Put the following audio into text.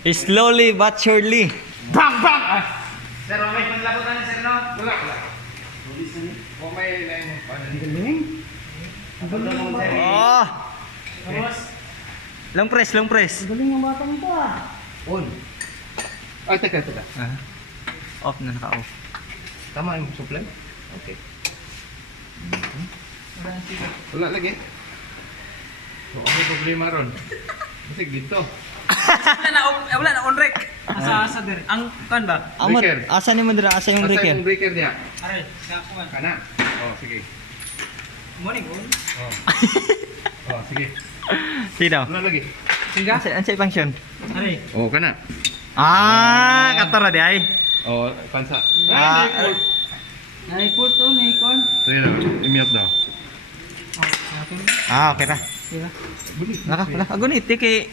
Slowly but surely. Bang! Bang! Ah. Sir, may panlabutan ni sir, no? Wala. O may galing. Ang galing ng bata. Oh! Tapos? Long press, long press. Ang galing ng batang ito ah. On. Ay, teka. Ah. Off na naka-off. Tama yung supply? Okay. Wala lagi. So, ano problema ron? Kasi dito. Wala na on rec. Asa dir. Ang kan ba? Amor, Breaker. asa ni mo dira? Asa yung Asa breaker? yung breaker niya? Aray, sa kuan. Kana. Oh, sige. Morning on. Oh. Oh, sige. Sino? Wala lagi. Singa? Ansa function? Aray. Oh, kana. Katara di ay. Oh, pansa. Ah, Na-report to ni kon. Sige na, i-mute daw. okay ra. Diba? Naka, wala. Agunit, kay